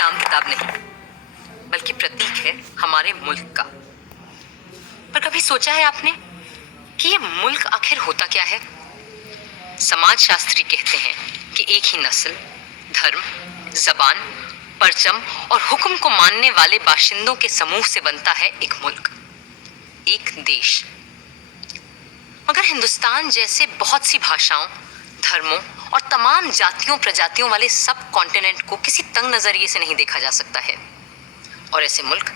कोई आम किताब नहीं, बल्कि प्रतीक है हमारे मुल्क का। पर कभी सोचा है आपने कि ये मुल्क आखिर होता क्या है? समाजशास्त्री कहते हैं कि एक ही नस्ल, धर्म, जबान, परचम और हुक्म को मानने वाले बाशिंदों के समूह से बनता है एक मुल्क, एक देश। मगर हिंदुस्तान जैसे बहुत सी भाषाओं, धर्मों और तमाम जातियों प्रजातियों वाले सब कॉन्टिनेंट को किसी तंग नजरिए से नहीं देखा जा सकता है। और ऐसे मुल्क,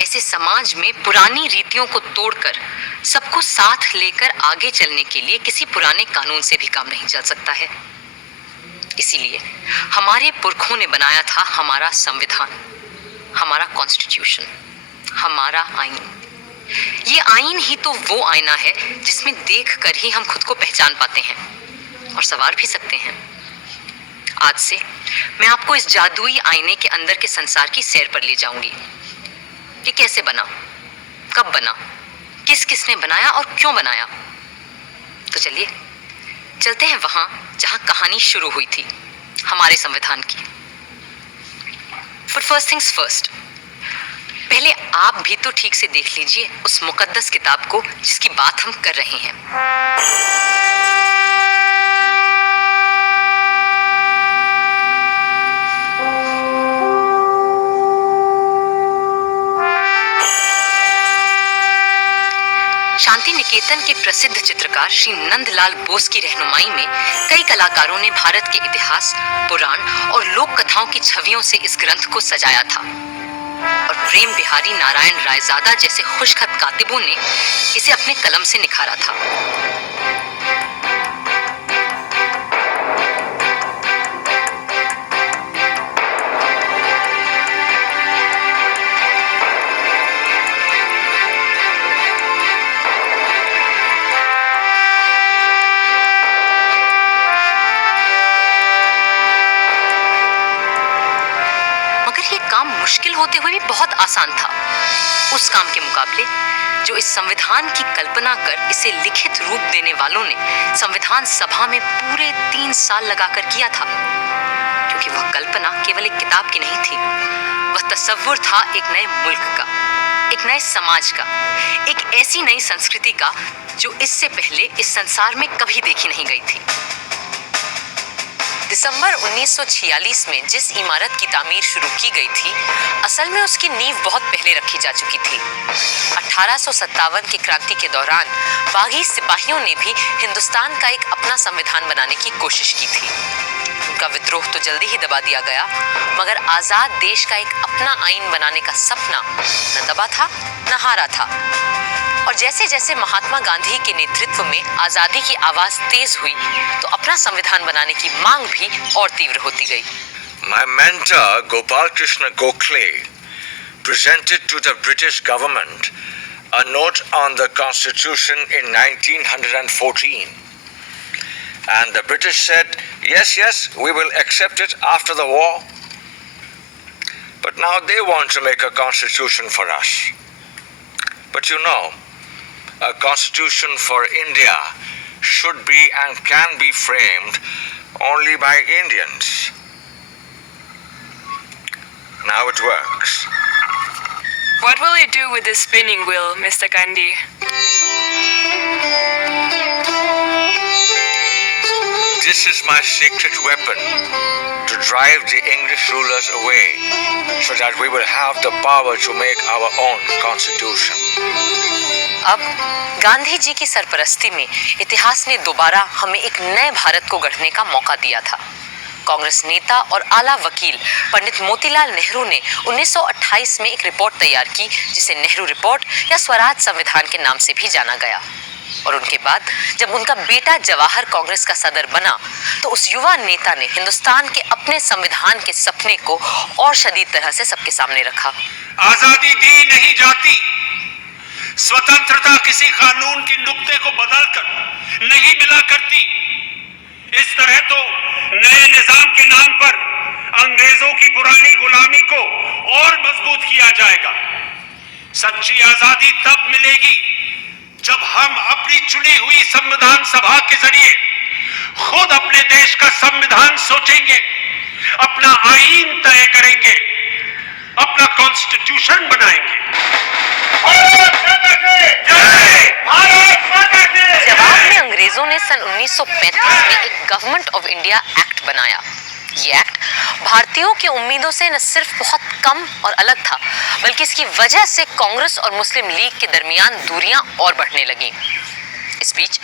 ऐसे समाज में पुरानी रीतियों को तोड़कर सबको साथ लेकर आगे चलने के लिए किसी पुराने कानून से भी काम नहीं चल सकता है। इसीलिए हमारे पुरखों ने बनाया था हमारा संविधान, हमारा कॉन्स्टिट्यूशन, हमारा आईन। ये आईन ही तो वो आईना है जिसमें देखकर ही हम खुद को पहचान पाते हैं और संवार भी सकते हैं। आज से मैं आपको इस जादुई आईने के अंदर के संसार की सैर पर ले जाऊंगी। ये कैसे बना, कब बना, किस किसने बनाया और क्यों बनाया। तो चलिए चलते हैं वहां जहां कहानी शुरू हुई थी, हमारे संविधान की। But first things first, पहले आप भी तो ठीक से देख लीजिए उस मुकद्दस किताब को जिसकी बात हम कर रहे हैं। शांति निकेतन के प्रसिद्ध चित्रकार श्री नंदलाल बोस की रहनुमाई में कई कलाकारों ने भारत के इतिहास, पुराण और लोक कथाओं की छवियों से इस ग्रंथ को सजाया था। और प्रेम बिहारी नारायण रायजादा जैसे खुशखत कातिबों ने इसे अपने कलम से निखारा था। काम मुश्किल होते हुए भी बहुत आसान था उस काम के मुकाबले जो इस संविधान की कल्पना कर इसे लिखित रूप देने वालों ने संविधान सभा में पूरे 3 साल लगाकर किया था। क्योंकि वह कल्पना केवल एक किताब की नहीं थी, वह तसव्वुर था एक नए मुल्क का, एक नए समाज का, एक ऐसी नई संस्कृति का जो इससे पहले इस संसार में कभी देखी नहीं गई थी। दिसंबर 1946 में जिस इमारत की तामीर शुरू की गई थी, असल में उसकी नींव बहुत पहले रखी जा चुकी थी। 1857 की क्रांति के दौरान बागी सिपाहियों ने भी हिंदुस्तान का एक अपना संविधान बनाने की कोशिश की थी। उनका विद्रोह तो जल्दी ही दबा दिया गया, मगर आजाद देश का एक अपना आईन बनाने का सपना न दबा था न हारा था। और जैसे जैसे महात्मा गांधी के नेतृत्व में आजादी की आवाज तेज हुई, तो अपना संविधान बनाने की मांग भी और तीव्र होती गई। My mentor Gopal Krishna Gokhale presented to the British government a note on the Constitution in 1914, and the British said, yes, we will accept it after the war. But now they want to make a constitution for us. But you know, a constitution for India should be and can be framed only by Indians. Now it works. What will you do with this spinning wheel, Mr. Gandhi? This is my secret weapon to drive the English rulers away so that we will have the power to make our own constitution. अब गांधी जी की सरपरस्ती में इतिहास ने दोबारा हमें एक नए भारत को गढ़ने का मौका दिया था। कांग्रेस नेता और आला वकील पंडित मोतीलाल नेहरू ने 1928 में एक रिपोर्ट तैयार की जिसे नेहरू रिपोर्ट या स्वराज संविधान के नाम से भी जाना गया। और उनके बाद जब उनका बेटा जवाहर कांग्रेस का सदर बना, तो उस युवा नेता ने हिंदुस्तान के अपने संविधान के सपने को और शदीद तरह से सबके सामने रखा। आजादी दी नहीं जाती, स्वतंत्रता किसी कानून के नुक्ते को बदलकर नहीं मिला करती। इस तरह तो नए निजाम के नाम पर अंग्रेजों की पुरानी गुलामी को और मजबूत किया जाएगा। सच्ची आजादी तब मिलेगी जब हम अपनी चुनी हुई संविधान सभा के जरिए खुद अपने देश का संविधान सोचेंगे, अपना आईन तय करेंगे कॉन्स्टिट्यूशन बनाएंगे। भारत माता की जय! भारत माता की जय! जवाब में अंग्रेजों ने सन 1935 में एक गवर्नमेंट ऑफ इंडिया एक्ट बनाया। ये एक्ट भारतीयों की उम्मीदों से न सिर्फ बहुत कम और अलग था, बल्कि इसकी वजह से कांग्रेस और मुस्लिम लीग के दरमियान दूरियां और बढ़ने लगीं। इस बीच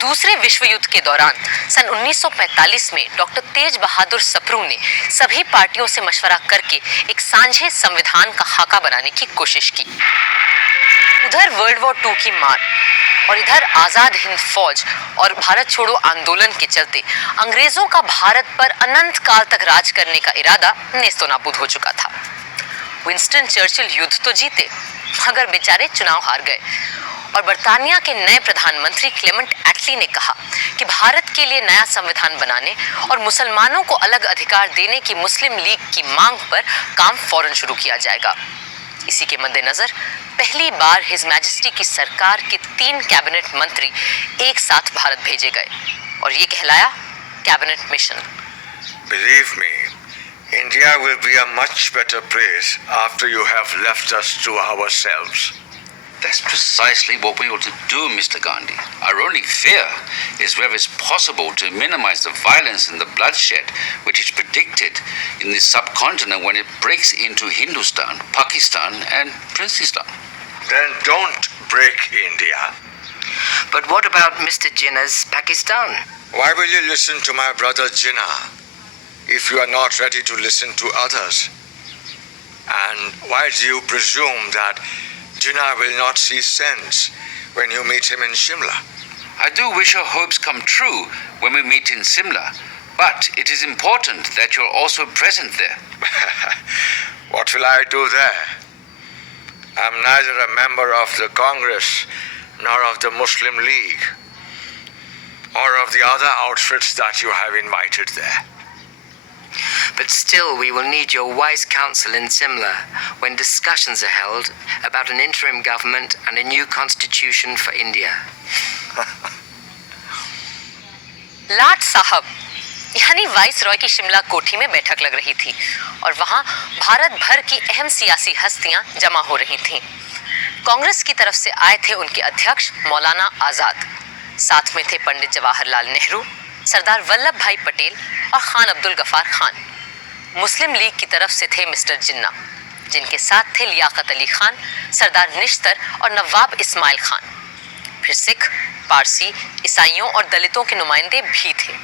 दूसरे विश्व युद्ध के दौरान सन 1945 में डॉक्टर तेज बहादुर सप्रू ने सभी पार्टियों से मशवरा करके एक साझे संविधान का खाका बनाने की कोशिश की। उधर वर्ल्ड वॉर 2 की मार और इधर आजाद हिंद फौज और भारत छोड़ो आंदोलन के चलते अंग्रेजों का भारत पर अनंत काल तक राज करने का इरादा नेस्तो नाबूद हो चुका था। विंस्टन चर्चिल युद्ध तो जीते, मगर बेचारे चुनाव हार गए और बर्तानिया के नए प्रधानमंत्री क्लेमेंट एटली ने कहा कि भारत के लिए नया संविधान बनाने और मुसलमानों को अलग अधिकार देने की मुस्लिम लीग की मांग पर काम फौरन शुरू किया जाएगा। इसी के मद्देनजर पहली बार हिज मैजेस्टी की सरकार के 3 कैबिनेट मंत्री एक साथ भारत भेजे गए और ये कहलाया cabinet mission. Believe me, India will be a much better place after you have left us to ourselves. That's precisely what we ought to do, Mr. Gandhi. Our only fear is where it's possible to minimize the violence and the bloodshed which is predicted in this subcontinent when it breaks into Hindustan, Pakistan and Princestan. Then don't break India. But what about Mr. Jinnah's Pakistan? Why will you listen to my brother Jinnah if you are not ready to listen to others? And why do you presume that Jinnah will not see sense when you meet him in Shimla? I do wish our hopes come true when we meet in Simla, but it is important that you're also present there. What will I do there? I'm neither a member of the Congress nor of the Muslim League or of the other outfits that you have invited there. But still, we will need your wise counsel in Simla when discussions are held about an interim government and a new constitution for India. लाट साहब यानी vice Roy की शिमला कोठी में बैठक लग रही थी और वहां भारत भर की अहम सियासी हस्तियां जमा हो रही थीं। कांग्रेस की तरफ से आए थे उनके अध्यक्ष मौलाना आजाद, साथ में थे पंडित जवाहरलाल नेहरू, सरदार वल्लभ भाई पटेल और खान अब्दुल गफार खान। मुस्लिम लीग की तरफ से थे मिस्टर जिन्ना, जिनके साथ थे लियाकत अली खान, सरदार निश्तर और नवाब इस्माइल खान। फिर सिख, पारसी, ईसाइयों और दलितों के नुमाइंदे भी थे।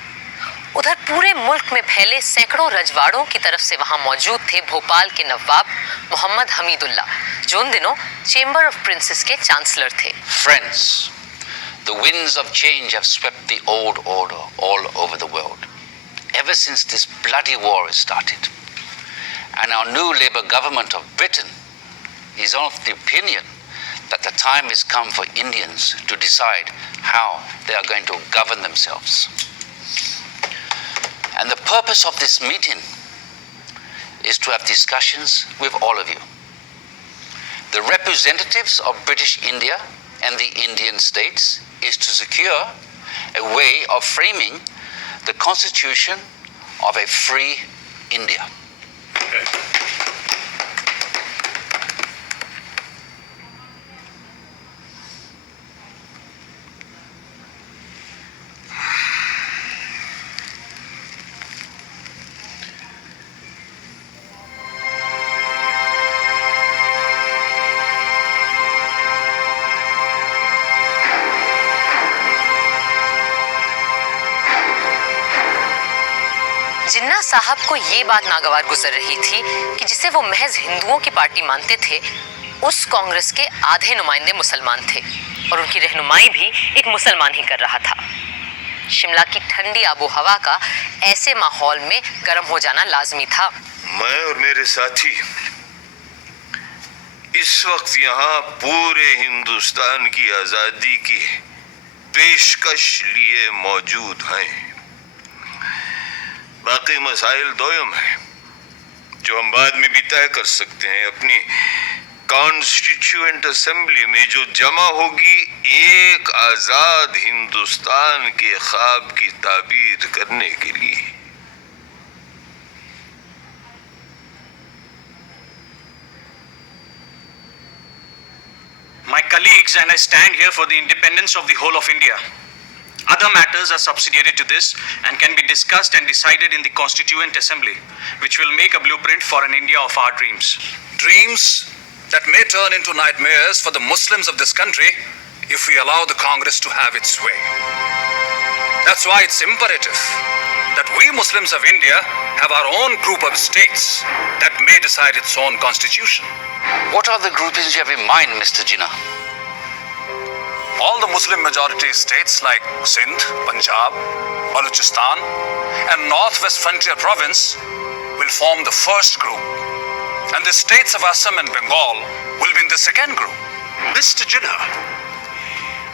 उधर पूरे मुल्क में फैले सैकड़ों रजवाड़ों की तरफ से वहां मौजूद थे भोपाल के नवाब मोहम्मद हमीदुल्ला, जो उन दिनों चेंबर ऑफ प्रिंसेस के चांसलर थे। Friends, the winds of change have swept the old order all over the world ever since this bloody war has started. And our new Labour government of Britain is of the opinion that the time has come for Indians to decide how they are going to govern themselves. And the purpose of this meeting is to have discussions with all of you. The representatives of British India and the Indian states is to secure a way of framing the constitution of a free India. जिन्ना साहब को ये बात नागवार गुजर रही थी कि जिसे वो महज हिंदुओं की पार्टी मानते थे, उस कांग्रेस के आधे नुमाइंदे मुसलमान थे और उनकी रहनुमाई भी एक मुसलमान ही कर रहा था। शिमला की ठंडी आबो हवा का ऐसे माहौल में गर्म हो जाना लाजमी था। मैं और मेरे साथी इस वक्त यहाँ पूरे हिंदुस्तान की आजादी की पेशकश लिए मौजूद हैं। बाकी मसाइल दोयम है जो हम बाद में भी तय कर सकते हैं। अपनी कॉन्स्टिट्यूएंट असेंबली में जो जमा होगी एक आजाद हिंदुस्तान के ख्वाब की ताबीर करने के लिए। colleagues and I stand here for the independence of the whole of India. Other matters are subsidiary to this and can be discussed and decided in the Constituent Assembly, which will make a blueprint for an India of our dreams. Dreams that may turn into nightmares for the Muslims of this country if we allow the Congress to have its way. That's why it's imperative that we Muslims of India have our own group of states that may decide its own constitution. What are the groupings you have in mind, Mr. Jinnah? All the Muslim majority states like Sindh, Punjab, Balochistan, and Northwest Frontier Province will form the first group. And the states of Assam and Bengal will be in the second group. Mr. Jinnah,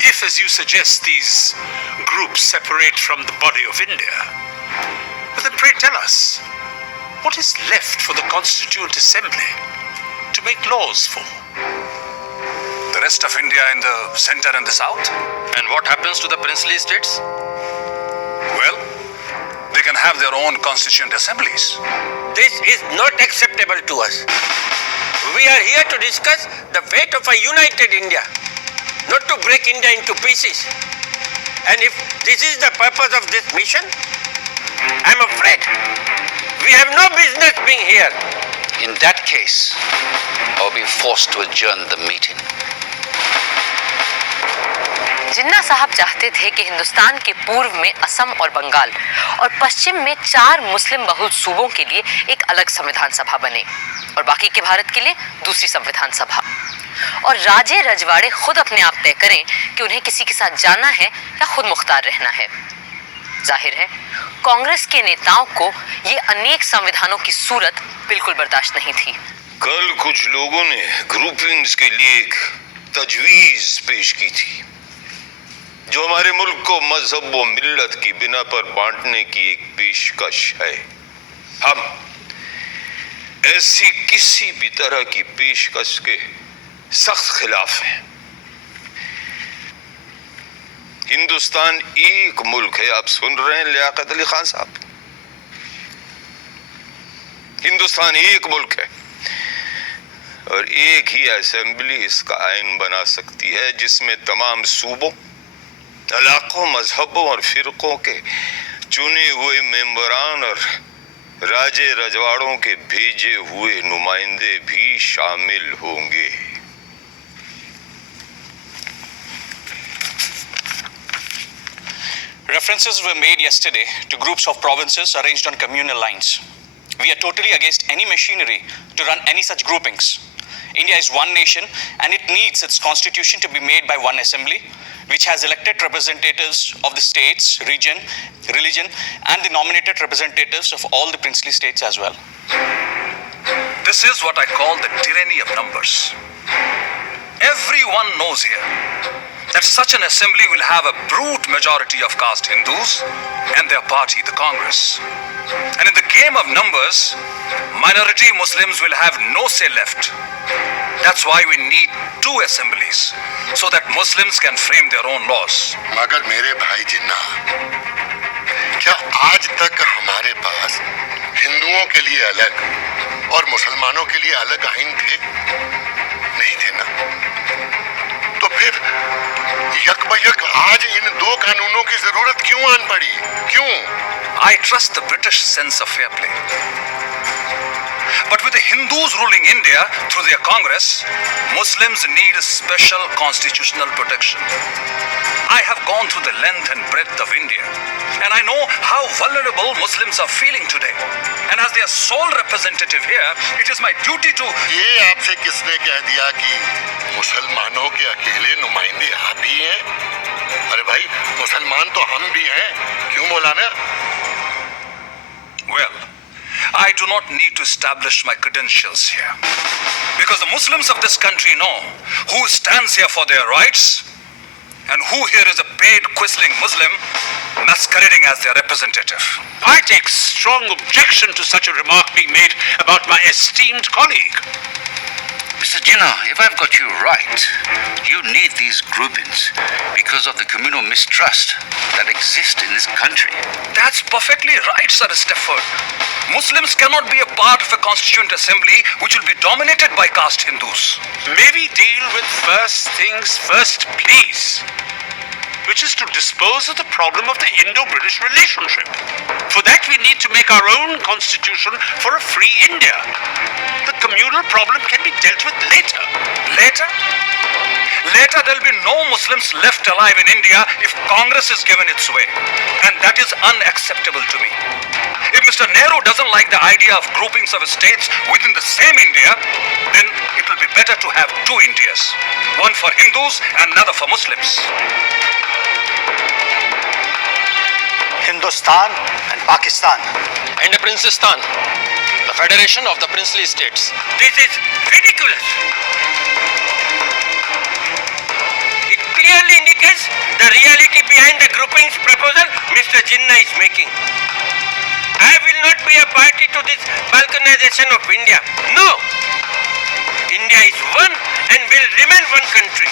if, as you suggest, these groups separate from the body of India, then pray tell us, what is left for the Constituent Assembly to make laws for? The rest of India in the center and the south? And what happens to the princely states? Well, they can have their own constituent assemblies. This is not acceptable to us. We are here to discuss the fate of a united India, not to break India into pieces. And if this is the purpose of this mission, I'm afraid we have no business being here. In that case, I'll be forced to adjourn the meeting. जिन्ना साहब चाहते थे कि हिंदुस्तान के पूर्व में असम और बंगाल और पश्चिम में 4 मुस्लिम बहुल सूबों के लिए एक अलग संविधान सभा बने और बाकी के भारत के लिए दूसरी संविधान सभा, और राजे रजवाड़े खुद अपने आप तय करें कि उन्हें किसी के साथ जाना है या खुद मुख्तार रहना है। जाहिर है कांग्रेस के नेताओं को ये अनेक संविधानों की सूरत बिल्कुल बर्दाश्त नहीं थी। कल कुछ लोगों ने ग्रुपिंग्स के लिए एक तजवीज पेश की थी जो हमारे मुल्क को मजहब व मिल्लत की बिना पर बांटने की एक पेशकश है। हम ऐसी किसी भी तरह की पेशकश के सख्त खिलाफ हैं। हिंदुस्तान एक मुल्क है, आप सुन रहे हैं लियाकत अली खान साहब, हिंदुस्तान एक मुल्क है और एक ही असेंबली इसका आइन बना सकती है जिसमें तमाम सूबों, इलाकों, मजहबों और फिरकों के चुने हुए मेंबरान और राजे रजवाड़ों के भेजे हुए नुमाइंदे भी शामिल होंगे। References were made yesterday to groups of provinces arranged on communal lines. We are totally against any machinery to run any such groupings. India is one nation and it needs its constitution to be made by one assembly, which has elected representatives of the states, region, religion, and the nominated representatives of all the princely states as well. This is what I call the tyranny of numbers. Everyone knows here that such an assembly will have a brute majority of caste Hindus and their party, the Congress. And in the game of numbers, minority Muslims will have no say left. That's why we need 2 assemblies, so that Muslims can frame their own laws. मगर मेरे भाई जिन्ना, क्या आज तक हमारे पास हिंदुओं के लिए अलग और मुसलमानों के लिए अलग आइन थे? नहीं थे ना? तो फिर यकबयक आज इन 2 कानूनों की जरूरत क्यों आन पड़ी? क्यों? I trust the British sense of fair play. But with the Hindus ruling India through their Congress, Muslims need a special constitutional protection. I have gone through the length and breadth of India, and I know how vulnerable Muslims are feeling today. And as their sole representative here, it is my duty to... ये आपसे किसने कह दिया कि मुसलमानों के अकेले नुमाइंदे आप ही हैं? अरे भाई, मुसलमान तो हम भी हैं, क्यों मौलाना? Well, I do not need to establish my credentials here, because the Muslims of this country know who stands here for their rights and who here is a paid quisling Muslim masquerading as their representative. I take strong objection to such a remark being made about my esteemed colleague. Mr. Jinnah, if I've got you right, you need these groupings because of the communal mistrust that exists in this country. That's perfectly right, Sir Stafford. Muslims cannot be a part of a constituent assembly which will be dominated by caste Hindus. May we deal with first things first, please? Which is to dispose of the problem of the Indo-British relationship. For that, we need to make our own constitution for a free India. The communal problem can be dealt with later. Later? Later, there'll be no Muslims left alive in India if Congress is given its way. And that is unacceptable to me. If Mr. Nehru doesn't like the idea of groupings of states within the same India, then it will be better to have two Indias. One for Hindus and another for Muslims. Hindustan and Pakistan. And a Princestan, the federation of the princely states. This is ridiculous. It clearly indicates the reality behind the groupings proposal Mr. Jinnah is making. I will not be a party to this balkanization of India. No. India is one and will remain one country.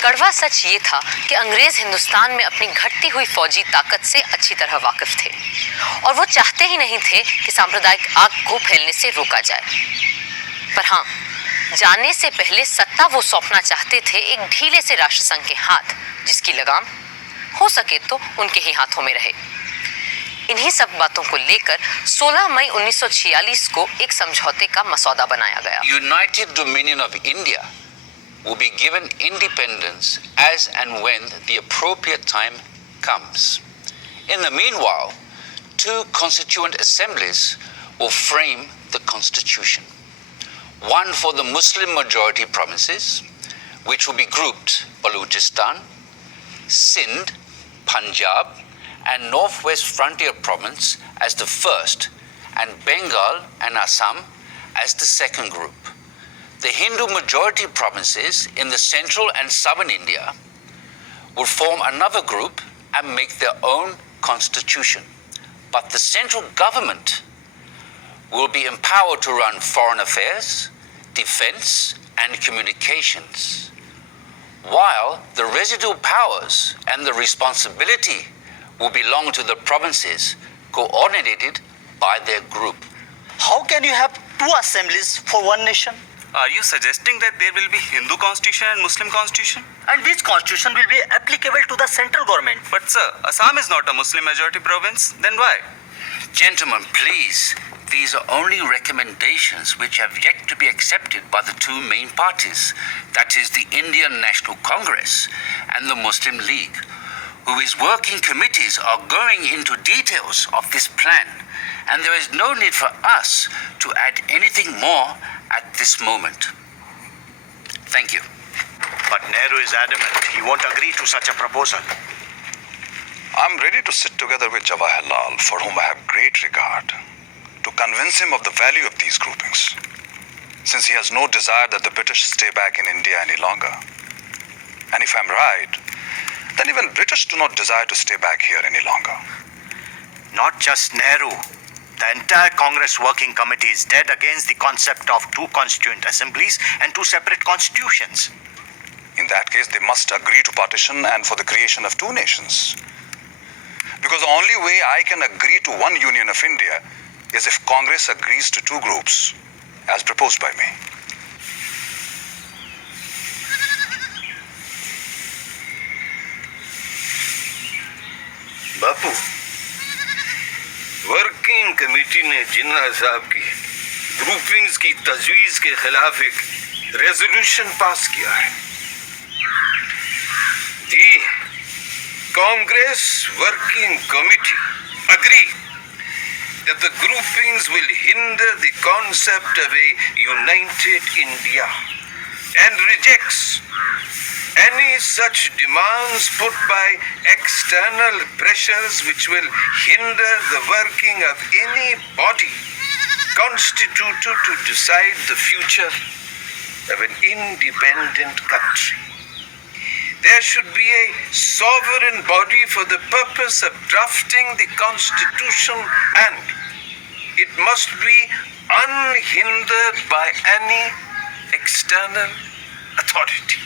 कड़वा सच ये था कि अंग्रेज हिंदुस्तान में अपनी घटती हुई फौजी ताकत से अच्छी तरह वाकिफ थे और वो चाहते ही नहीं थे कि सांप्रदायिक आग को फैलने से रोका जाए। पर हाँ, जाने से पहले सत्ता वो सौंपना चाहते थे एक ढीले से राष्ट्रसंघ के हाथ, जिसकी लगाम हो सके तो उनके ही हाथों में रहे। इन्हीं सब बातों को लेकर 16 मई 1946 को एक समझौते का मसौदा बनाया गया। United Dominion of India will be given independence as and when the appropriate time comes. In the meanwhile, two constituent assemblies will frame the constitution. One for the Muslim majority provinces, which will be grouped Balochistan, Sindh, Punjab, and Northwest Frontier Province as the first, and Bengal and Assam as the second group. The Hindu majority provinces in the central and southern India will form another group and make their own constitution. But the central government will be empowered to run foreign affairs, defense, and communications, while the residual powers and the responsibility will belong to the provinces coordinated by their group. How can you have two assemblies for one nation? Are you suggesting that there will be Hindu constitution and Muslim constitution? And which constitution will be applicable to the central government? But sir, Assam is not a Muslim majority province. Then why? Gentlemen, please, these are only recommendations which have yet to be accepted by the two main parties, that is the Indian National Congress and the Muslim League, whose working committees are going into details of this plan, and there is no need for us to add anything more at this moment. Thank you. But Nehru is adamant he won't agree to such a proposal. I'm ready to sit together with Jawaharlal, for whom I have great regard, to convince him of the value of these groupings, since he has no desire that the British stay back in India any longer. And if I'm right, then even British do not desire to stay back here any longer. Not just Nehru. The entire Congress Working Committee is dead against the concept of two constituent assemblies and two separate constitutions. In that case, they must agree to partition and for the creation of two nations. Because the only way I can agree to one union of India is if Congress agrees to two groups, as proposed by me. Bapu, working committee ने जिन्ना साहब की groupings की तजवीज के खिलाफ एक resolution pass किया है। The Congress working committee agree that the groupings will hinder the concept of a united India and rejects any such demands put by external pressures which will hinder the working of any body constituted to decide the future of an independent country. There should be a sovereign body for the purpose of drafting the constitution and, it must be unhindered by any external authority.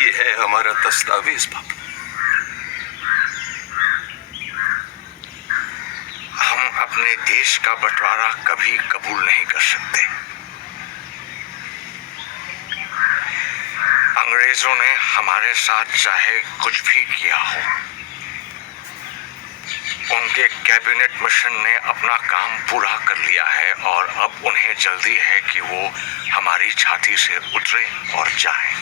ये है हमारा दस्तावेज बाबू। हम अपने देश का बंटवारा कभी कबूल नहीं कर सकते। अंग्रेजों ने हमारे साथ चाहे कुछ भी किया हो, उनके कैबिनेट मिशन ने अपना काम पूरा कर लिया है और अब उन्हें जल्दी है कि वो हमारी छाती से उतरे और जाएं।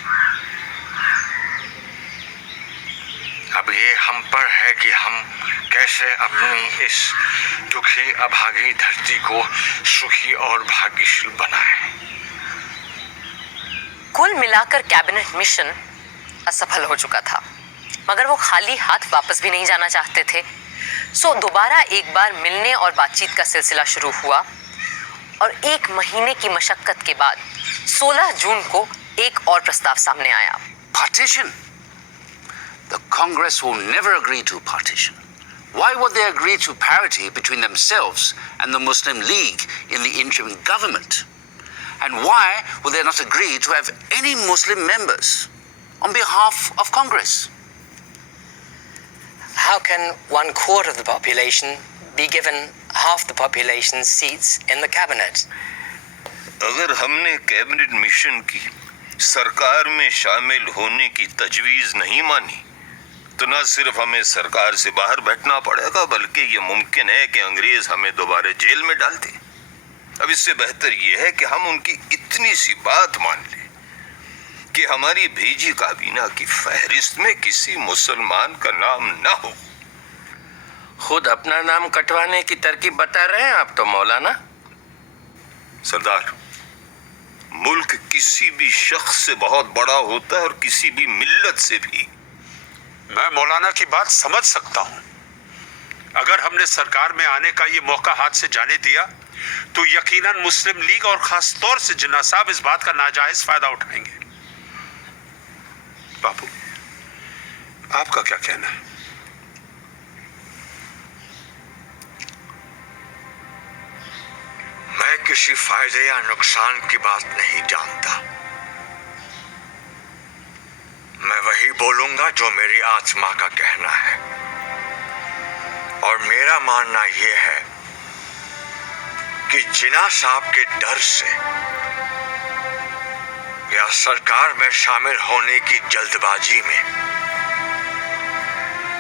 अब ये हम पर है कि हम कैसे अपनी इस दुखी अभागी धरती को सुखी और भाग्यशील बनाएं। कुल मिलाकर कैबिनेट मिशन असफल हो चुका था, मगर वो खाली हाथ वापस भी नहीं जाना चाहते थे। सो दोबारा एक बार मिलने और बातचीत का सिलसिला शुरू हुआ और 1 महीने की मशक्कत के बाद 16 जून को एक और प्रस्ताव सामने आया। Partition? The Congress will never agree to partition. Why would they agree to parity between themselves and the Muslim League in the interim government? And why will they not agree to have any Muslim members on behalf of Congress? How can 1/4 of the population be given half the population's seats in the cabinet? अगर हमने cabinet mission की सरकार में शामिल होने की तजवीज नहीं मानी तो न सिर्फ हमें सरकार से बाहर बैठना पड़ेगा, बल्कि ये मुमकिन है कि अंग्रेज हमें दोबारा जेल में डाल दें। अब इससे बेहतर ये है कि हम उनकी इतनी सी बात मान लें कि हमारी भेजी काबीना की फहरिस्त में किसी मुसलमान का नाम न हो। खुद अपना नाम कटवाने की तरकीब बता रहे हैं आप तो मौलाना। सरदार, मुल्क किसी भी शख्स से बहुत बड़ा होता है और किसी भी मिल्लत से भी। मैं मौलाना की बात समझ सकता हूं। अगर हमने सरकार में आने का ये मौका हाथ से जाने दिया तो यकीनन मुस्लिम लीग और खास तौर से जिन्ना साहब इस बात का नाजायज फायदा उठाएंगे। बापू, आपका क्या कहना है? मैं किसी फायदे या नुकसान की बात नहीं जानता। मैं वही बोलूंगा जो मेरी आत्मा का कहना है, और मेरा मानना यह है कि जिन्ना साहब के डर से या सरकार में शामिल होने की जल्दबाजी में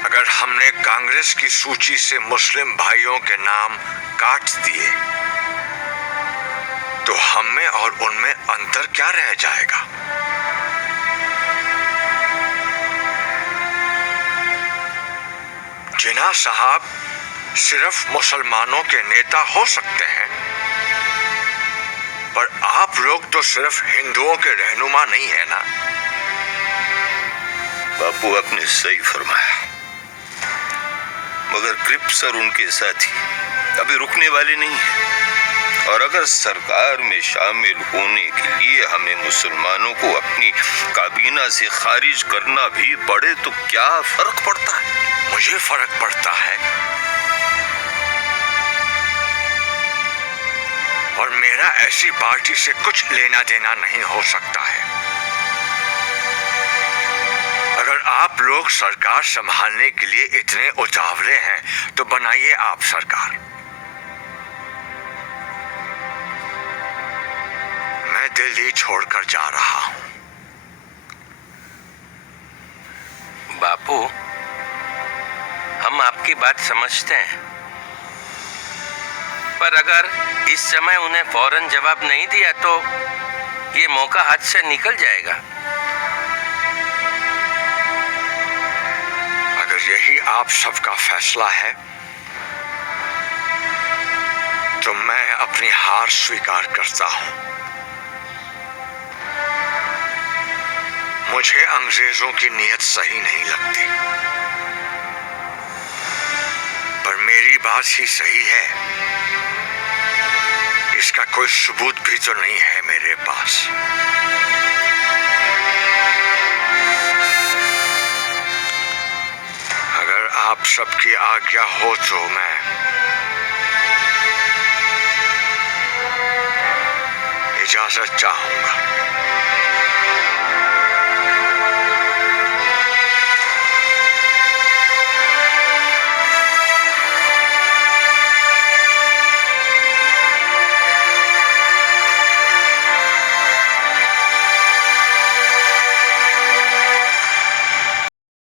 अगर हमने कांग्रेस की सूची से मुस्लिम भाइयों के नाम काट दिए तो हम में और उनमें अंतर क्या रह जाएगा? जिन्ना साहब सिर्फ मुसलमानों के नेता हो सकते हैं, पर आप लोग तो सिर्फ हिंदुओं के रहनुमा नहीं है ना। बापू, आपने सही फरमाया, मगर क्रिप्स और उनके साथी अभी रुकने वाले नहीं हैं। और अगर सरकार में शामिल होने के लिए हमें मुसलमानों को अपनी काबीना से खारिज करना भी पड़े तो क्या फर्क पड़ता है? मुझे फर्क पड़ता है, और मेरा ऐसी पार्टी से कुछ लेना देना नहीं हो सकता है। अगर आप लोग सरकार संभालने के लिए इतने उतावले हैं तो बनाइए आप सरकार। मैं दिल्ली छोड़कर जा रहा हूं। बापू, हम आपकी बात समझते हैं, पर अगर इस समय उन्हें फौरन जवाब नहीं दिया तो ये मौका हाथ से निकल जाएगा। अगर यही आप सबका फैसला है तो मैं अपनी हार स्वीकार करता हूं। मुझे अंग्रेजों की नीयत सही नहीं लगती, पर मेरी बात ही सही है। इसका कोई सबूत भी तो नहीं है मेरे पास। अगर आप सबकी आज्ञा हो तो मैं इजाजत चाहूंगा।